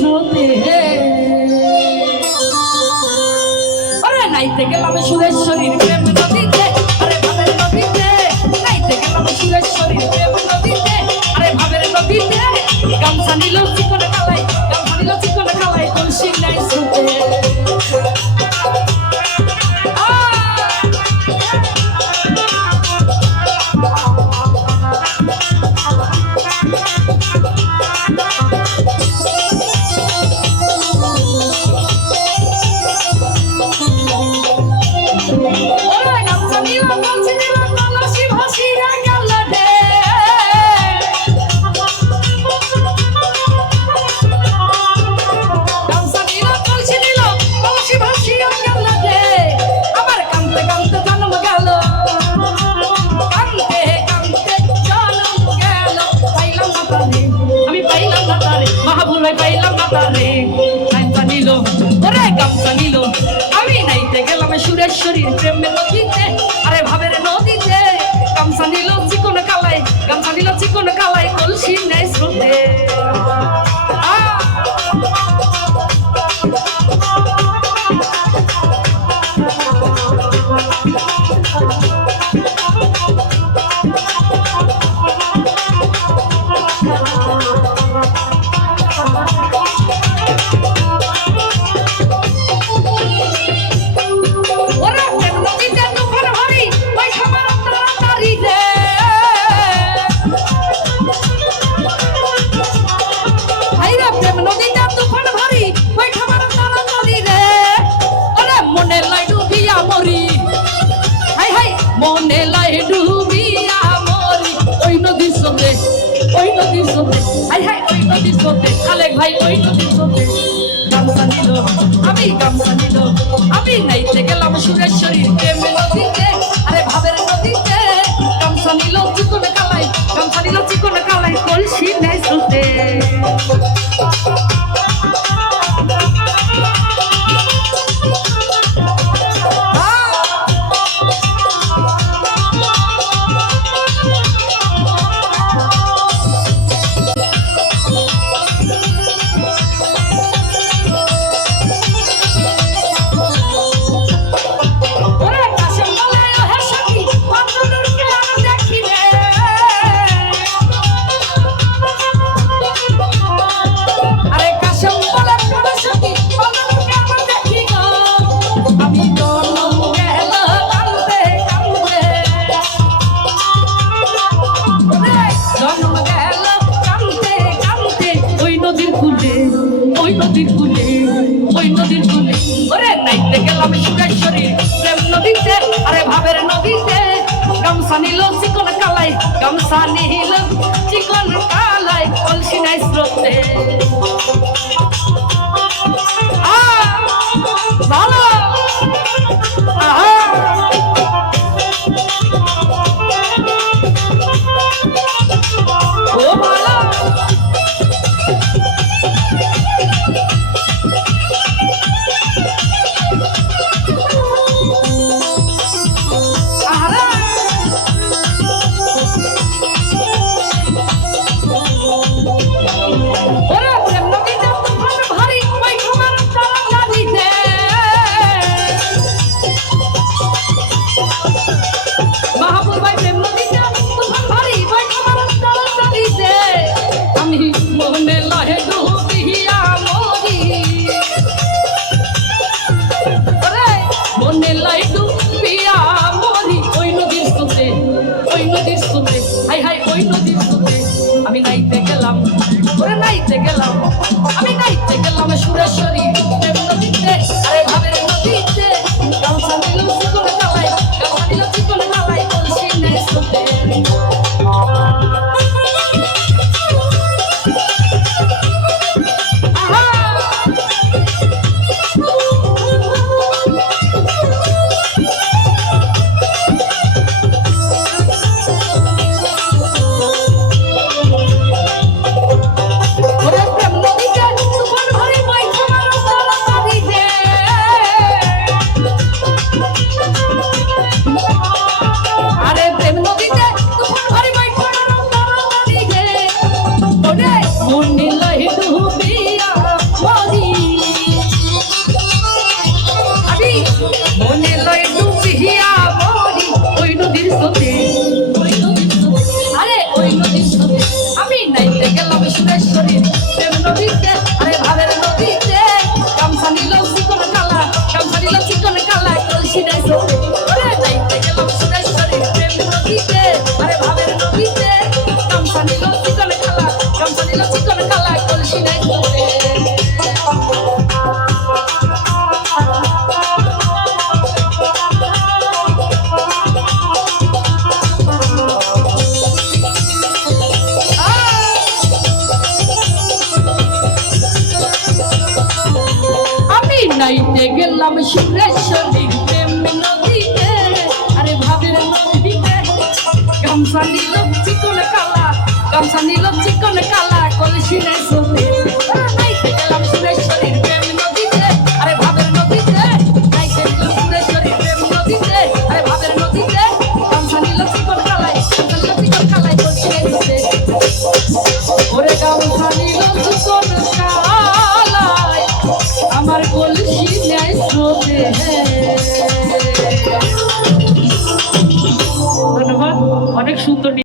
স্রোতে আরে নাইতে গেলাম সুরেশ্বরীর প্রেম নদীতে আরে ভাবের নদীতে নাইতে গেলাম সুরেশ্বরীর প্রেম নদীতে আরে ভাবের নদীতে গামছা নিল চিকন কালাই গামছা নিল চিকন কালাই কলসি নাই স্রোতে পাইলাম না তারে গামছা নিল ওরে গামছা নিল আমি নাইতে গেলাম সুরেশ্বরীর প্রেমের নদীতে আরে ভাবের নদীতে গামছা নিল চিকন কালাই গামছা নিল চিকন কালাই কলসি নাই স্রোতে মনে লাই ডুবিয়া মরি ওই নদীর স্রোতে হাই হাই ওই নদীর স্রোতে খালেক ভাই ওই নদীর স্রোতে গামছা নিল আমি গামছা নিল আমি নাইতে গেলাম সুরেশ্বরীর প্রেমের নদীতে আরে ভাবের নদীতে গামছা নিল চিকন কালাই গামছা নিল চিকন কালাই কলসি নাই স্রোতে আরে ভাবের নদীতে গামছা নিল চিকন কালাই গামছা নিল চিকন কালাই কলসি নাই স্রোতে ভালো ও ভালো আমি নাইতে গেলাম ওরে নাইতে গেলাম আমি নাইতে গেলাম সুরেশ্বরী প্রেম নদীতে আরে ভাবের নদীতে গামছা নিল চিকন কালাই গামছা নিল চিকন কালাই কলসি নাই স্রোতে গেলাম সুরেশ্বরীর প্রেম নদীতে, আরে ভাবের নদীতে, গামছা নিল চিকন কালা, গামছা নিল চিকন কালা, কলসি নাই চোখে, ওরে যাইতে গেলাম সুরেশ্বরীর প্রেম নদীতে, আরে ভাবের নদীতে, গামছা নিল চিকন কালা, গামছা নিল চিকন কালা, কলসি নাই চোখে। নাইতে গেলাম সুরেশ্বরীর প্রেম নদীতে, আরে ভাবের নদীতে, গামছা নিল চিকন কালা, গামছা নিল চিকন কালা, কলসি নাই চোখে।